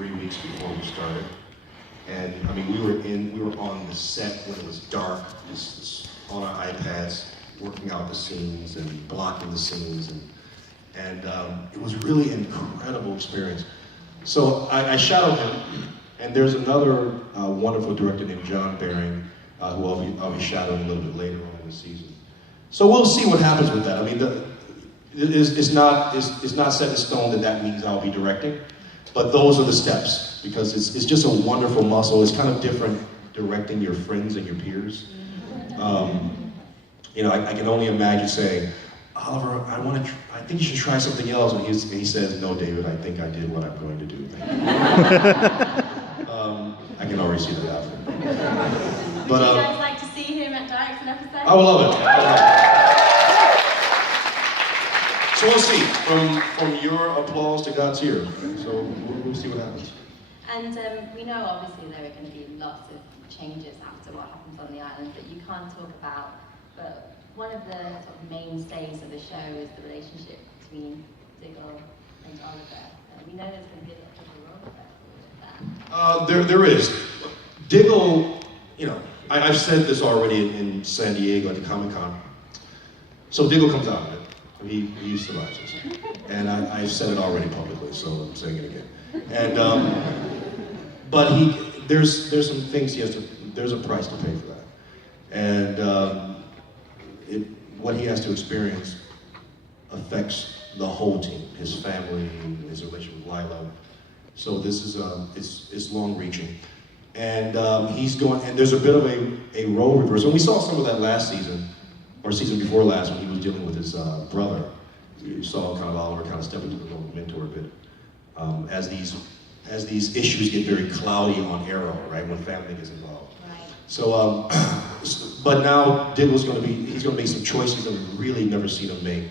3 weeks before we started. And I mean, we were on the set when it was dark, just on our iPads, working out the scenes and blocking the scenes, and it was really an incredible experience. So I shadowed him, and there's another wonderful director named John Baring, who I'll be shadowing a little bit later on in the season. So we'll see what happens with that. I mean, it's not set in stone that means I'll be directing, but those are the steps, because it's just a wonderful muscle. It's kind of different directing your friends and your peers. You know, I can only imagine saying, Oliver, I think you should try something else. And he says, no, David, I think I did what I'm going to do. I can already see that happening. Would you guys like to see him at direct an episode? I would love it. So we'll see, from your applause to God's ears. Right? So we'll see what happens. And we know obviously there are going to be lots of changes after what happens on the island that you can't talk about, but one of the sort of mainstays of the show is the relationship between Diggle and Oliver. We know there's going to be a lot of a role there. There is. Diggle, you know, I've said this already in San Diego at the Comic-Con. So Diggle comes out of it. He survives us. And I've said it already publicly, so I'm saying it again. And, but there's some things there's a price to pay for that. And what he has to experience affects the whole team, his family, his relationship with Lila. So this is, it's long-reaching. And there's a bit of a role reversal. And we saw some of that last season, or season before last, when he was dealing with his brother. You saw kind of Oliver kind of step into the role of mentor a bit. As these issues get very cloudy on Arrow, right, when family gets involved. Right. So, but now Diggle's he's going to make some choices that we've really never seen him make.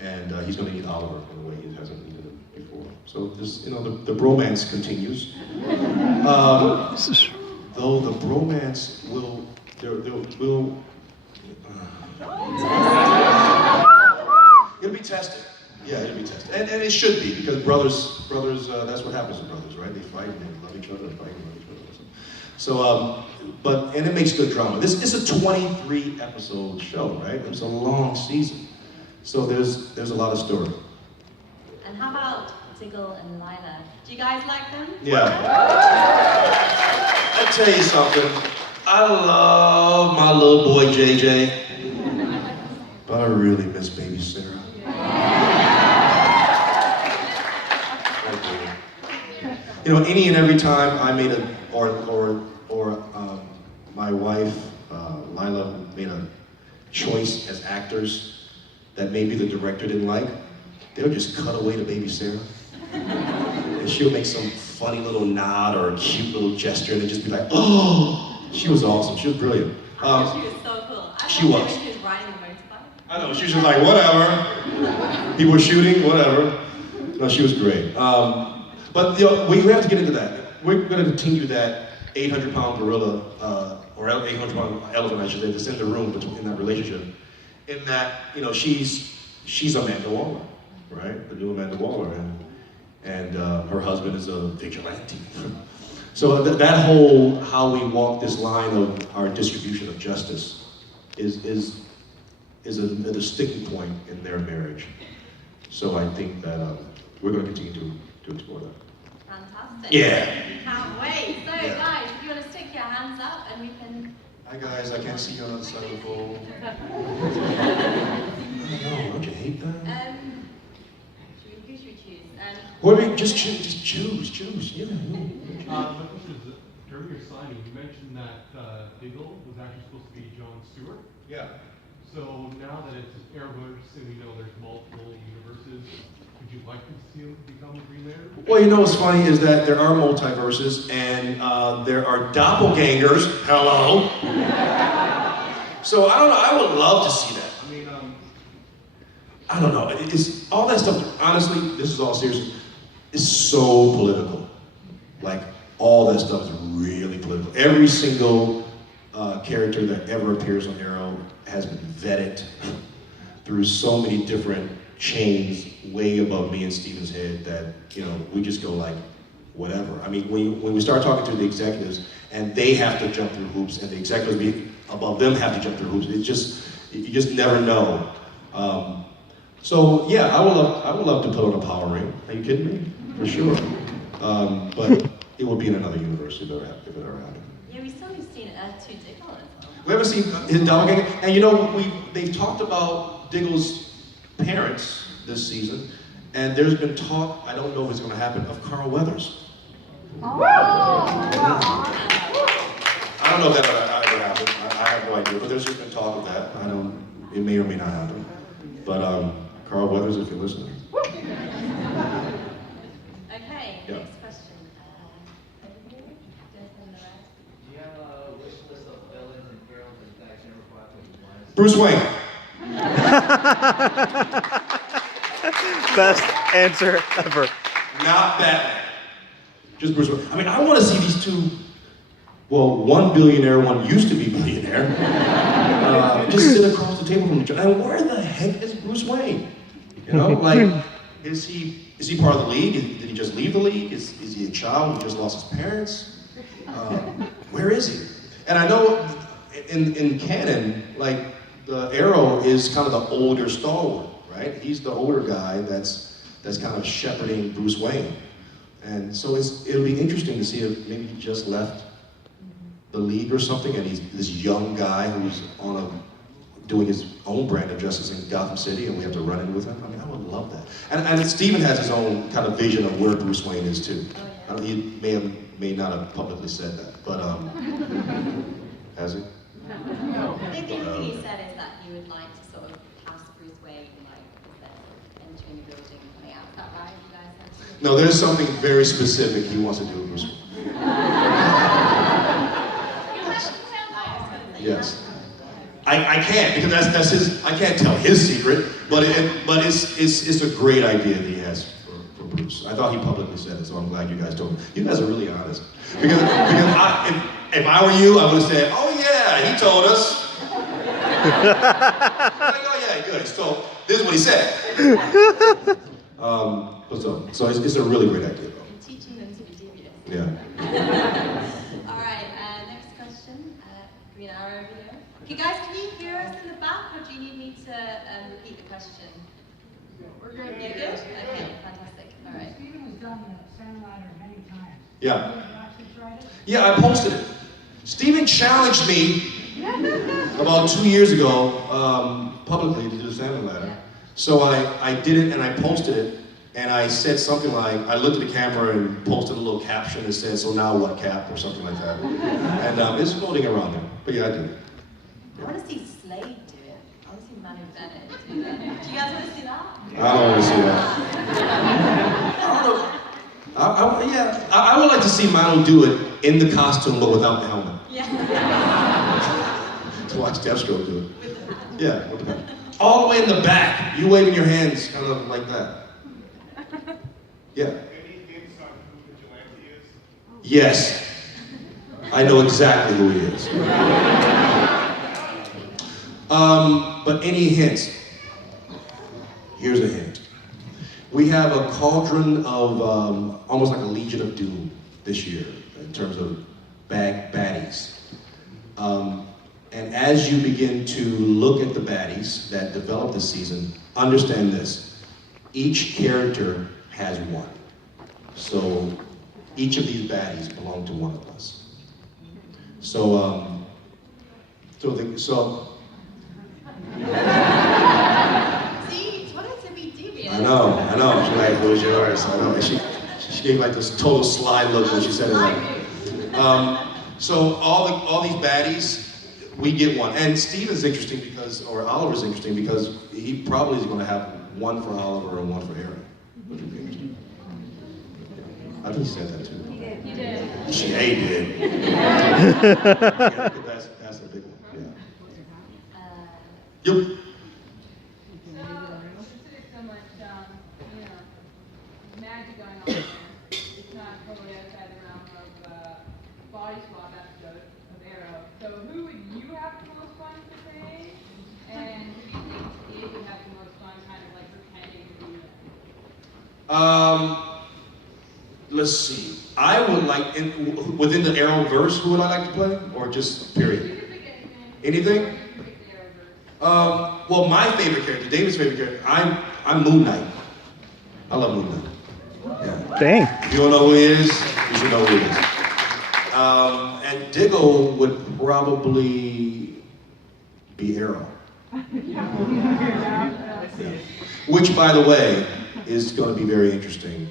And he's going to need Oliver in a way he hasn't needed him before. So this, you know, the bromance continues. Though the bromance will it'll be tested. Yeah, it'll be tested. And it should be, because brothers, that's what happens to brothers, right? They fight and they love each other, and fight and love each other. So, and it makes good drama. This is a 23 episode show, right? It's a long season. So there's a lot of story. And how about Diggle and Lila? Do you guys like them? Yeah. I'll tell you something. I love my little boy JJ, but I really miss baby Sarah. You know, any and every time I made my wife, Lila, made a choice as actors that maybe the director didn't like, they would just cut away to baby Sarah. And she'll make some funny little nod or a cute little gesture and it'd just be like, oh! She was awesome. She was brilliant. She was so cool. She was. She was riding the motorbike. I know. She was just like, whatever. People were shooting, whatever. No, she was great. But you know, we have to get into that. We're going to continue that 800-pound gorilla, or 800-pound elephant, I should say, that's in the room in that relationship. In that, you know, she's Amanda Waller, right? The new Amanda Waller, and her husband is a vigilante. So that whole, how we walk this line of our distribution of justice is a sticking point in their marriage. So I think that we're going to continue to explore that. Fantastic. Yeah. Can't wait. So Yeah. guys, if you want to stick your hands up and we can... Hi guys, I can't see you on the other side of the phone. Don't you hate that? Who should we choose? What do we just choose? Yeah. My question is, during your signing, you mentioned that Diggle was actually supposed to be Jon Stewart. Yeah. So now that it's Arrowverse and we know there's multiple universes, would you like to see him become a Green Lantern? Well, you know what's funny is that there are multiverses and there are doppelgangers. Hello. So I don't know. I would love to see that. I mean, I don't know. It's all that stuff. Honestly, this is all serious. It's so political. Like all that stuff is really political. Every single character that ever appears on Arrow has been vetted through so many different chains way above me and Steven's head that, you know, we just go like, whatever. I mean, when we start talking to the executives, and they have to jump through hoops, and the executives above them have to jump through hoops, you just never know. So yeah, I would love to put on a power ring. Are you kidding me? For sure. But it will be in another universe if it ever happened. Yeah, we still haven't seen Earth 2 Diggle as well. We haven't seen his doppelganger, and you know, they've talked about Diggle's parents this season, and there's been talk, I don't know if it's going to happen, of Carl Weathers. Oh. I don't know if that ever happened. I have no idea, but there's just been talk of that. It may or may not happen. But Carl Weathers, if you're listening. Okay, Yeah. next question. Over here? Just on the right. Do you have a wish list of villains and heroes that you never quite what you want? Bruce Wayne. Best answer ever. Not Batman. Just Bruce Wayne. I mean, I want to see these two, well, one billionaire, one used to be billionaire, just sit across the table from each other. And where the heck is Bruce Wayne? You know, like, is he part of the league? Did he just leave the league? Is he a child who just lost his parents? Where is he? And I know in canon, like, the Arrow is kind of the older stalwart, right? He's the older guy that's kind of shepherding Bruce Wayne. And so it'll be interesting to see if maybe he just left the league or something, and he's this young guy who's doing his own brand of justice in Gotham City, and we have to run in with him. I mean, I would love that. And Steven has his own kind of vision of where Bruce Wayne is too. Oh, yeah. He may not have publicly said that, but has he? I think the only thing he said is that he would like to sort of pass Bruce Wayne, like, instead of entering the building and coming out. Is that right? You guys have to? No, there's something very specific he wants to do with Bruce Wayne. Yes. I can't, because that's his, I can't tell his secret, but it's a great idea that he has for Bruce. I thought he publicly said it, so I'm glad you guys told me. You guys are really honest. Because if I were you, I would have said, oh yeah, he told us. Like, oh yeah, good, this is what he said. So it's a really great idea though. And teaching them to be devious. Yeah. All right, next question. Green arrow over here. Okay, guys, can you hear us in the back, or do you need me to repeat the question? We're good. You're good? Okay, fantastic. All right. Steven has done the Sand Ladder many times. Yeah. Have you actually tried it? Yeah, I posted it. Steven challenged me about 2 years ago publicly to do the salmon ladder. So I did it and I posted it, and I said something like, I looked at the camera and posted a little caption that said, so now what, Cap, or something like that. And it's floating around there. But yeah, I did it. I want to see Slade do it. I want to see Manu Bennett do that. Do you guys want to see that? I don't want to see that. I don't know. I would like to see Manu do it in the costume but without the helmet. Yeah. To watch Deathstroke do it. Yeah, with the helmet. All the way in the back. You waving your hands kind of like that. Yeah. Any hints on who Vigilante is? Yes. I know exactly who he is. But any hints? Here's a hint. We have a cauldron of almost like a Legion of Doom this year in terms of baddies. And as you begin to look at the baddies that develop this season, understand this. Each character has one. So each of these baddies belong to one of us. So See, you wanted to be devious. I know. She's like, who's yours? I know. And she gave like this total sly look when she said it. Like, so all these baddies, we get one. And Steven's interesting or Oliver's interesting because he probably is going to have one for Oliver and one for Aaron. Which would be interesting. I think he said that too. He did. She did. Yeah, that's a big one. Yeah. Yep. So, there's so much, magic going on there. It's not totally outside the realm of body swap episode of Arrow. So, who would you have the most fun to say? And who do you think Steve would have the most fun kind of like pretending to be? let's see. I would like, within the Arrowverse, who would I like to play? Or just period? You can pick anything. Anything? You can pick the Arrowverse. Well, my favorite character, David's favorite character, I'm Moon Knight. I love Moon Knight. Yeah. Dang. If you don't know who he is, you should know who he is. And Diggle would probably be Arrow. Yeah. Which, by the way, is going to be very interesting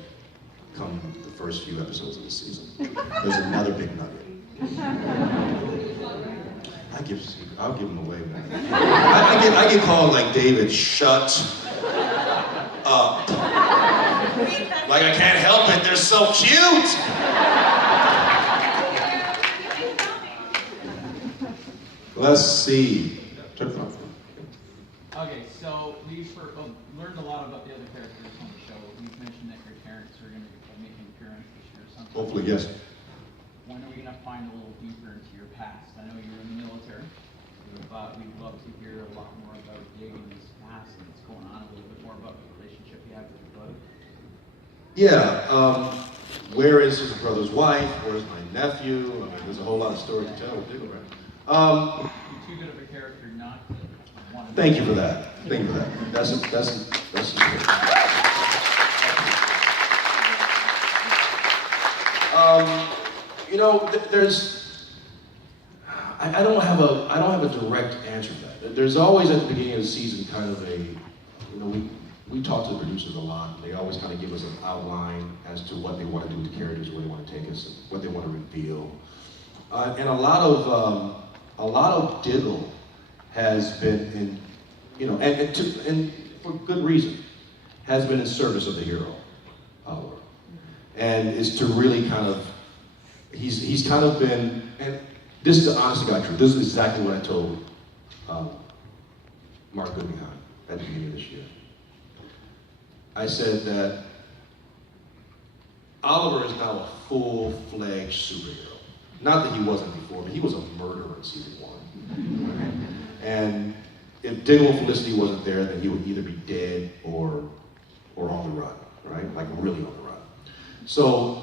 come the first few episodes of this season. There's another big nugget. I'll give him away, man. I get called like, David, shut up. Like I can't help it, they're so cute. Let's see. Okay, so we've learned a lot about the other characters on the show. We've mentioned that your parents are going to be making an appearance this year or something. Hopefully, yes. When are we going to find a little deeper into your past? I know you're in the military, but we'd love to hear a lot more about Diggle and his past and what's going on, a little bit more about the relationship you have with your brother. Yeah, where is his brother's wife? Where's my nephew? I mean, there's a whole lot of story to tell with Diggle, right? You're too good of a character not to want to. Thank you for that. Thank you for that. That's important. You know, I don't have a direct answer to that. There's always at the beginning of the season kind of a, you know, we talk to the producers a lot. They always kind of give us an outline as to what they want to do with the characters, where they want to take us, and what they want to reveal. And a lot of Diggle has been in, you know, and for good reason, has been in service of the hero, Oliver, and is to really kind of, he's kind of been, and this is the honest to God truth. This is exactly what I told Mark Guggenheim at the beginning of this year. I said that Oliver is now a full-fledged superhero. Not that he wasn't before, but he was a murderer in season 1. And if Diggle and Felicity wasn't there, then he would either be dead or on the run, right? Like really on the run. So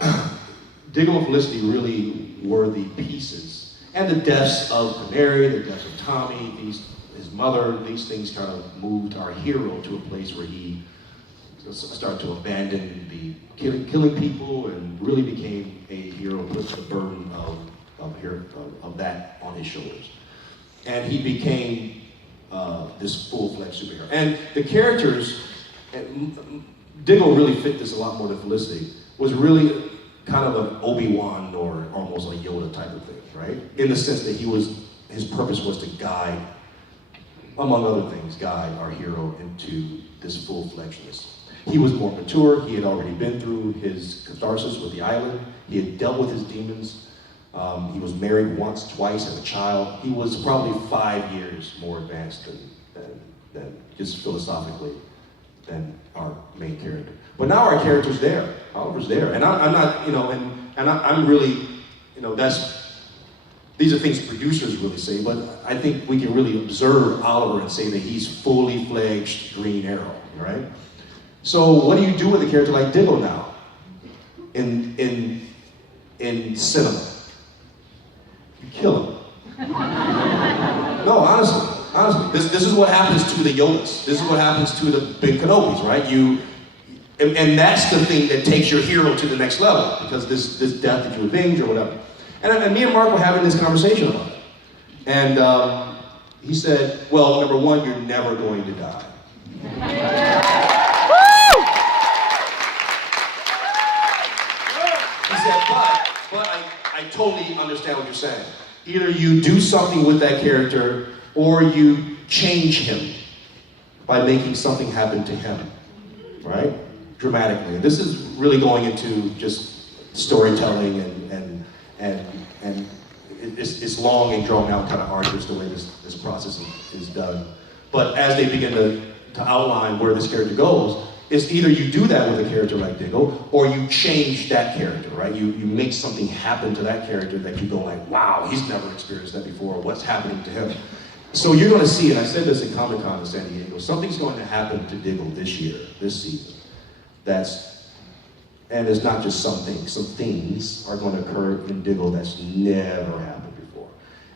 Diggle and Felicity really were the pieces. And the deaths of Canary, the deaths of Tommy, his mother, these things kind of moved our hero to a place where he started to abandon the killing people and really became a hero, put the burden of that on his shoulders. And he became this full-fledged superhero. And the characters, Diggle really fit this a lot more than Felicity, was really kind of an Obi-Wan or almost a Yoda type of thing, right? In the sense that his purpose was to guide, among other things, guide our hero into this full-fledgedness. He was more mature. He had already been through his catharsis with the island. He had dealt with his demons. He was married once, twice, had a child. He was probably 5 years more advanced than just philosophically than our main character. But now our character's there. Oliver's there, and I'm not, you know, I'm really, you know, these are things producers really say, but I think we can really observe Oliver and say that he's fully fledged Green Arrow, right? So what do you do with a character like Diggle now in cinema? You kill him. No, honestly, this is what happens to the Yodas. This is what happens to the big Kenobis, right? And that's the thing that takes your hero to the next level, because this death that you avenge or whatever. And me and Mark were having this conversation about it. And he said, well, number one, you're never going to die. He said, but I totally understand what you're saying. Either you do something with that character or you change him by making something happen to him, right? Dramatically. And this is really going into just storytelling and it's long and drawn out, kind of arduous the way this process is done. But as they begin to outline where this character goes, it's either you do that with a character like Diggle, or you change that character, right? You make something happen to that character that you go like, wow, he's never experienced that before, what's happening to him? So you're gonna see, and I said this at Comic-Con in San Diego, something's going to happen to Diggle this year, this season, And it's not just some things. Some things are going to occur in Diggle that's never happened before.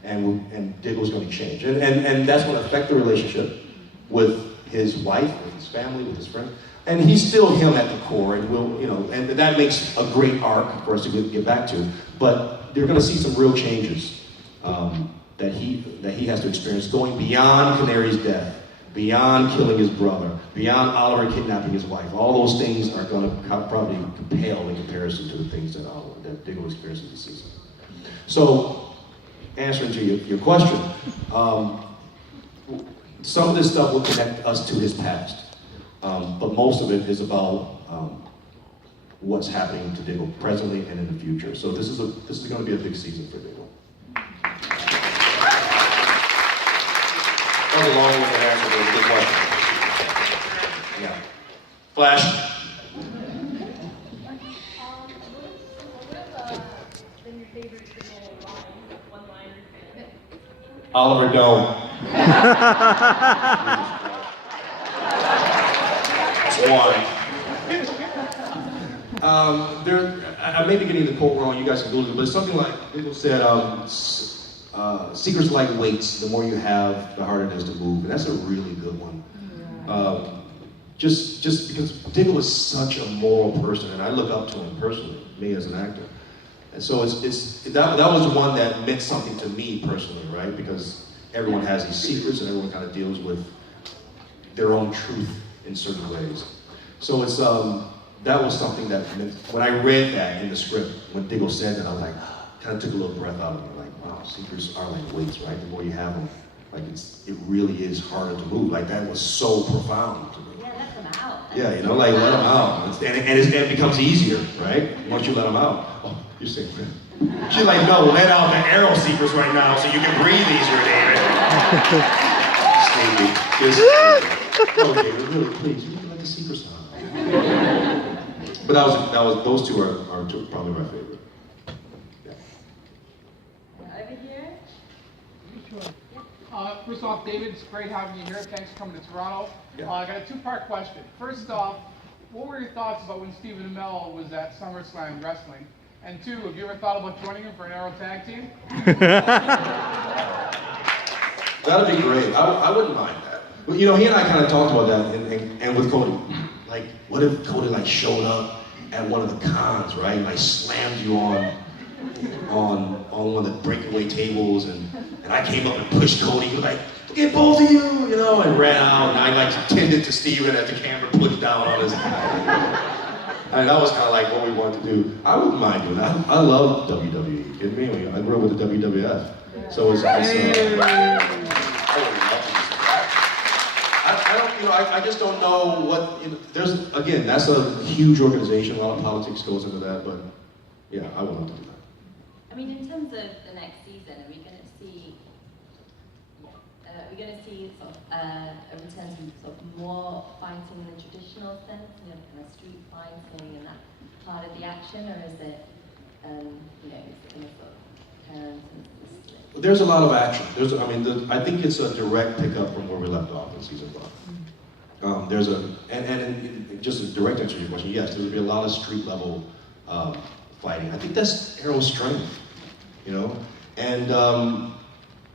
And Diggle's going to change. And that's going to affect the relationship with his wife, with his family, with his friends. And he's still him at the core, and will, you know, and that makes a great arc for us to get back to. But they're going to see some real changes that he has to experience, going beyond Canary's death, beyond killing his brother, beyond Oliver kidnapping his wife. All those things are going to probably pale in comparison to the things that Diggle experiences this season. So, answering to your question, some of this stuff will connect us to his past. But most of it is about what's happening to Diggle presently and in the future. So this is going to be a big season for Diggle. That was a long-winded answer, but it was a good question. Yeah. Flash. Been your favorite Diggle line, one-liner? Oliver Dome. I may be getting the quote wrong, you guys can Google it, but it's something like, Diggle said, secrets like weights, the more you have, the harder it is to move. And that's a really good one. Just because Diggle is such a moral person, and I look up to him personally, me as an actor. And so that was one that meant something to me personally, right? Because everyone has these secrets and everyone kind of deals with their own truth in certain ways. So that was something that meant, when I read that in the script, when Diggle said that, I was like, kind of took a little breath out of me, like, wow, secrets are like weights, right? The more you have them, like it really is harder to move. Like that was so profound to me. Yeah, let them out. Yeah, you know, like let them out, and it becomes easier, right? Once you let them out. Oh, you're sick, man. She's like, no, let out the arrow secrets right now so you can breathe easier, David. Stevie, just, no, David, really, please, you can let the secrets out. But those two are probably my favorite. Yeah. Over here. First off, David, it's great having you here. Thanks for coming to Toronto. Yeah. I got a two-part question. First off, what were your thoughts about when Stephen Amell was at SummerSlam Wrestling? And two, have you ever thought about joining him for an Arrow tag team? That'd be great. I wouldn't mind that. Well, you know, he and I kind of talked about that, and with Cody. Like, what if Cody like showed up at one of the cons, right? Like slammed you on one of the breakaway tables, and I came up and pushed Cody. He was like, "Get both of you," you know, and ran out. And I like tended to Steven as the camera pushed down on his. And that was kind of like what we wanted to do. I wouldn't mind doing that. I love WWE. You kidding me? I grew up with the WWF, so it's I don't, you know, I just don't know what, you know, again, that's a huge organization, a lot of politics goes into that, but yeah, I would love to do that. I mean, in terms of the next season, are we going to see sort of a return to sort of more fighting in the traditional sense, you know, kind of street fighting and that part of the action, or is it, you know, is it going to sort of turn to There's a lot of action. I think it's a direct pickup from where we left off in season 5. And just a direct answer to your question, yes, there will be a lot of street level fighting. I think that's Arrow's strength, you know, and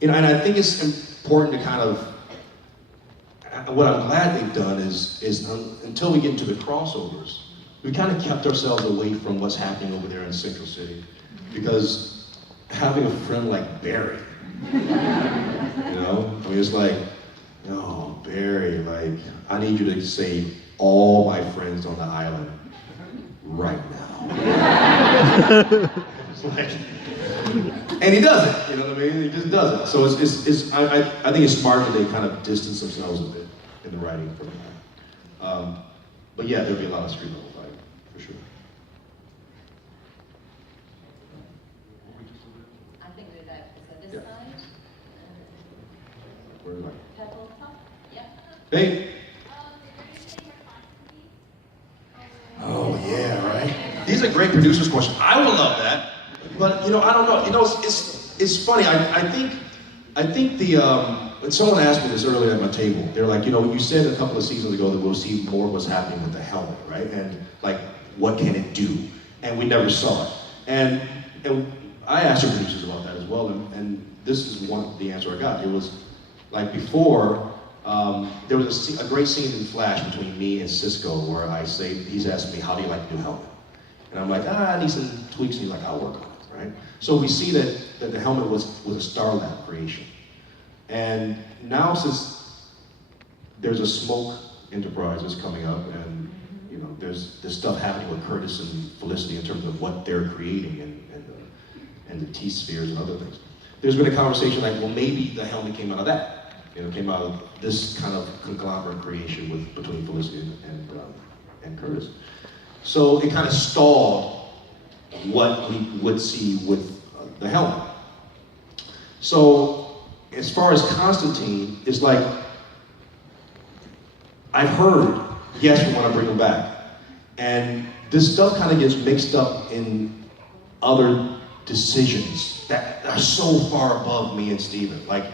and I think it's important to kind of. What I'm glad they've done is until we get into the crossovers, we kind of kept ourselves away from what's happening over there in Central City, because having a friend like Barry, you know, I mean, it's like, oh, Barry, like, I need you to save all my friends on the island right now. It's like, and he doesn't, you know what I mean? He just doesn't. So I think it's smart that they kind of distance themselves a bit in the writing from that. But yeah, there'll be a lot of street level fighting, for sure. I think we're there. So this Yeah. side. Where am I? Purple top. Yeah. Hey. Oh yeah, right. These are great producers' questions. I would love that, but you know, I don't know. You know, it's funny. I think the and someone asked me this earlier at my table. They're like, you know, you said a couple of seasons ago that we'll see more of what's happening with the helmet, right? And like what can it do? And we never saw it. And I asked the producers about that as well, and this is the answer I got. It was like before, there was a great scene in Flash between me and Cisco where he's asking me, how do you like the new helmet? And I'm like, I need some tweaks, and he's like, I'll work on it, right? So we see that the helmet was a Starlab creation. And now since there's a Smoke Enterprises coming up, and you know, there's stuff happening with Curtis and Felicity in terms of what they're creating and the T-spheres and other things. There's been a conversation like, well, maybe the helmet came out of that. You know, came out of this kind of conglomerate creation between Felicity and Curtis. So it kind of stalled what we would see with the helmet. So as far as Constantine, it's like, I've heard, yes, we want to bring him back. And this stuff kind of gets mixed up in other decisions that are so far above me and Steven. Like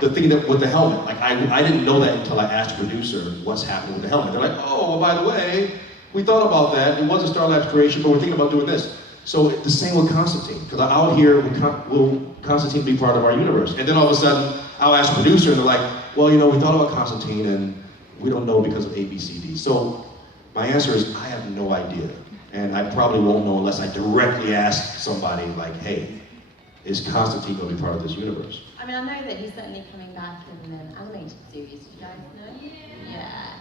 the thing that with the helmet, like I didn't know that until I asked the producer what's happening with the helmet. They're like, oh, well, by the way, we thought about that. It was a Star Labs creation, but we're thinking about doing this. So the same with Constantine, because out here, will Constantine be part of our universe? And then all of a sudden, I'll ask the producer, and they're like, well, you know, we thought about Constantine, and we don't know because of A, B, C, D. So my answer is, I have no idea. And I probably won't know unless I directly ask somebody like, hey, is Constantine going to be part of this universe? I mean, I know that he's certainly coming back in an animated series. Do you guys know? Yeah.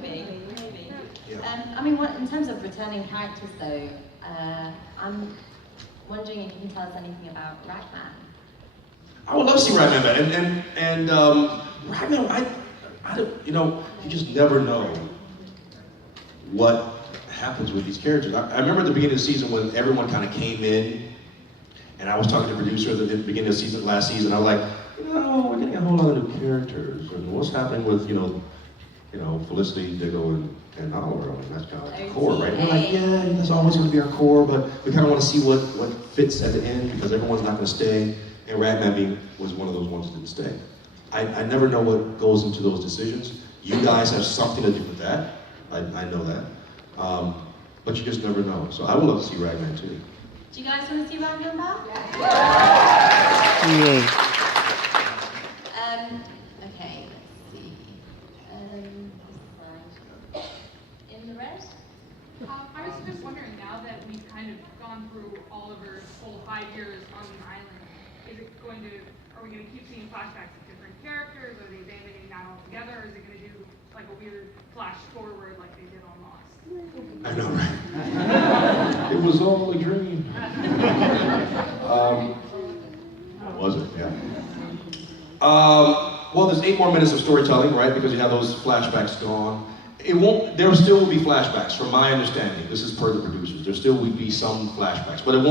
Maybe. Yeah. I mean, in terms of returning characters, though, I'm wondering if you can tell us anything about Ragman. I would love to see Ragman back. And Ragman, I don't, you know, you just never know what happens with these characters. I remember at the beginning of the season when everyone kind of came in, and I was talking to the producer at the beginning of the season, last season, I was like, you know, we're getting a whole lot of new characters, and what's happening with, you know, Felicity, Diggle, and Oliver. I mean, that's kind of like the core, right? And we're like, yeah, that's always going to be our core, but we kind of want to see what fits at the end because everyone's not going to stay. And Ragman was one of those ones that didn't stay. I never know what goes into those decisions. You guys have something to do with that. I know that. But you just never know. So I would love to see Ragman too. Do you guys want to see Ragman back? Yeah. Okay, let's see. In the red? I was just wondering, now that we've kind of gone through Oliver's whole 5 years on the island, are we going to keep seeing flashbacks of different characters? Are they abandoning that altogether? Or is it going to do like a weird flash forward like they did on Lost? I know, right? It was all a dream. Was it? Yeah. Well, there's 8 more minutes of storytelling, right? Because you have those flashbacks gone. There still will be flashbacks, from my understanding. This is per the producers. There still will be some flashbacks, but it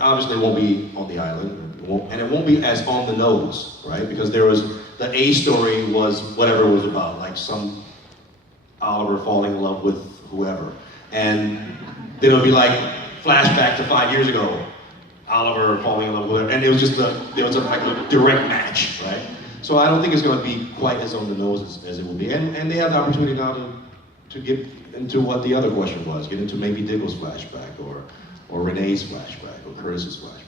obviously won't be on the island. And it won't be as on the nose, right? Because the A story was whatever it was about, like some Oliver falling in love with whoever. And then it'll be like flashback to 5 years ago, Oliver falling in love with her. And it was just like a direct match, right? So I don't think it's going to be quite as on the nose as it will be. And they have the opportunity now to get into what the other question was, get into maybe Diggle's flashback or Renee's flashback or Curtis's flashback.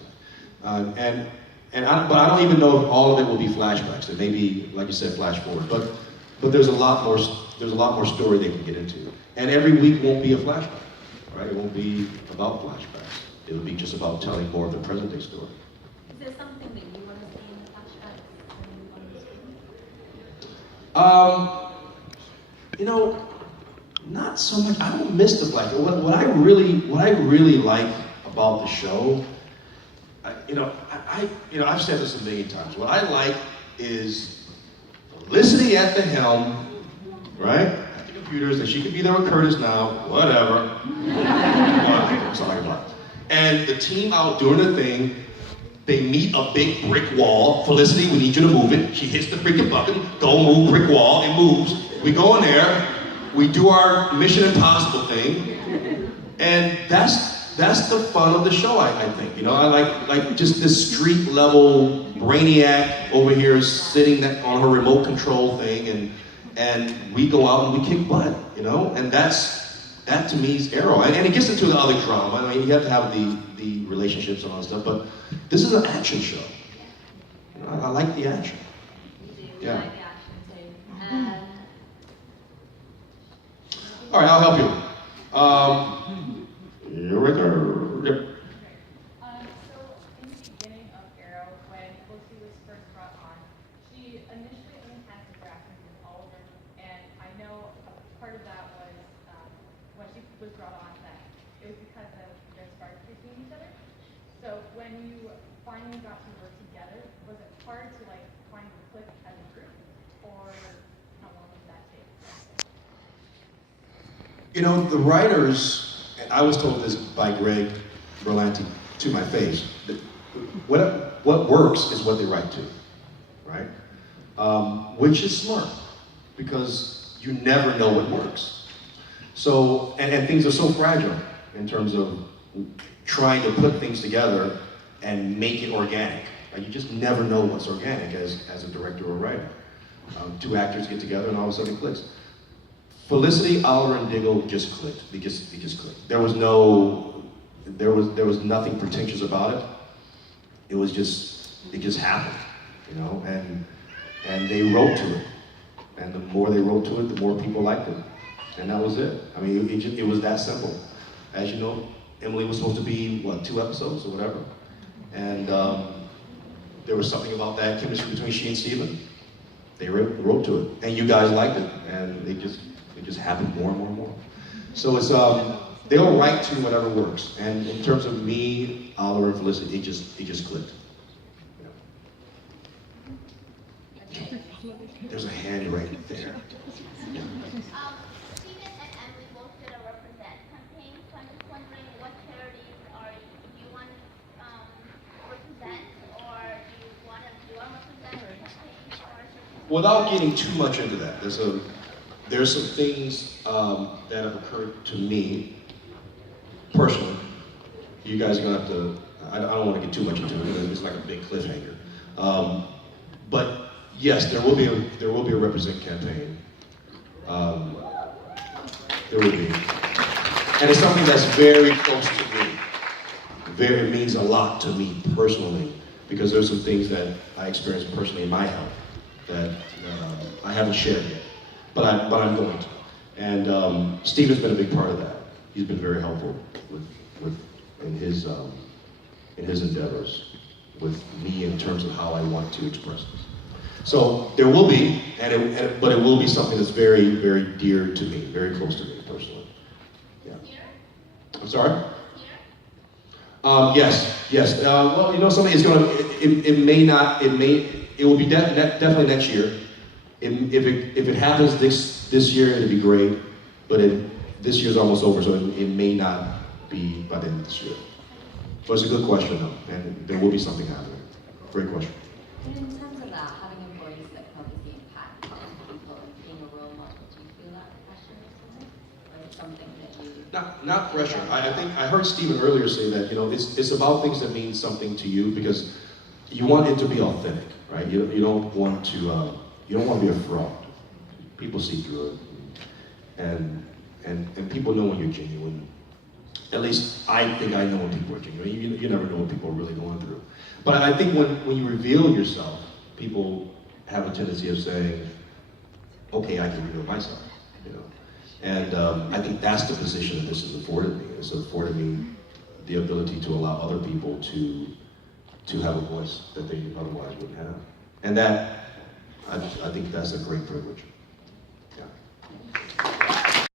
But I don't even know if all of it will be flashbacks. It may be, like you said, flash forward. But there's a lot more story they can get into. And every week won't be a flashback, right? It won't be about flashbacks. It'll be just about telling more of the present day story. Is there something that you want to see in the flashbacks? You know, not so much. I don't miss the flashback. What I really like about the show, I've said this a million times. What I like is Felicity at the helm, right? At the computers, and she could be there with Curtis now, whatever. And the team out doing the thing, they meet a big brick wall. Felicity, we need you to move it. She hits the freaking button, go move brick wall, it moves. We go in there, we do our Mission Impossible thing, and that's the fun of the show, I think. You know, I like just this street level brainiac over here sitting on her remote control thing, and we go out and we kick butt, you know, and that's That to me is Arrow. And it gets into the other drama. I mean, you have to have the relationships and all that stuff, but this is an action show. You know, I like the action. We do. Yeah. We like the action too. All right, I'll help you. You're right there. Yep. So in the beginning of Arrow, when Felicity was first brought on, she initially only had interactions with Oliver, and I know a part of that was when she was brought on that it was because of their sparks between each other. So when you finally got to work together, was it hard to like find the click as a group, or how long did that take? You know, the writers, and I was told this by Greg Berlanti to my face, that what works is what they write to, right? Which is smart, because you never know what works. So, and things are so fragile in terms of trying to put things together and make it organic. Like, you just never know what's organic as a director or writer. Two actors get together and all of a sudden it clicks. Felicity, Oliver, and Diggle just clicked. It just clicked. There was nothing pretentious about it. It just happened, you know. And they wrote to it, and the more they wrote to it, the more people liked it, and that was it. I mean, it was that simple. As you know, Emily was supposed to be 2 episodes or whatever, and there was something about that chemistry between she and Steven. They wrote to it, and you guys liked it, and it just happened more and more and more. So it's they'll write to whatever works. And in terms of me, Oliver, and Felicity, it just clicked. Yeah. There's a hand right there. Yeah. Steven and Emily both did a represent campaign, so I'm just wondering what charities do you want to represent, or do you want to represent or campaign or? Without getting too much into that, there's some things that have occurred to me personally. You guys are gonna have to. I don't want to get too much into it. It's like a big cliffhanger. But yes, there will be a represent campaign. There will be, and it's something that's very close to me. It means a lot to me personally, because there's some things that I experienced personally in my health that I haven't shared yet. But I'm going to. And Steve has been a big part of that. He's been very helpful in his endeavors with me in terms of how I want to express this. So there will be, but it will be something that's very, very dear to me, very close to me personally. Yeah. I'm sorry? Yes. Well, you know something. It's gonna. It will be definitely next year. If it happens this year, it'll be great. But this year's almost over, so it may not be by the end of this year. But it's a good question, though, and there will be something happening. Great question. And in terms of that, having a voice that can obviously impact people and being a role model, do you feel that pressure or something? Or is it something that you... Not pressure. I think I heard Stephen earlier say that, you know, it's about things that mean something to you, because you want it to be authentic, right? You don't want to be a fraud. People see through it, and people know when you're genuine. At least I think I know when people are genuine. You never know what people are really going through. But I think when you reveal yourself, people have a tendency of saying, okay, I can reveal myself, you know. And I think that's the position that this has afforded me. It's afforded me the ability to allow other people to have a voice that they otherwise wouldn't have. And that, I think that's a great privilege. Yeah.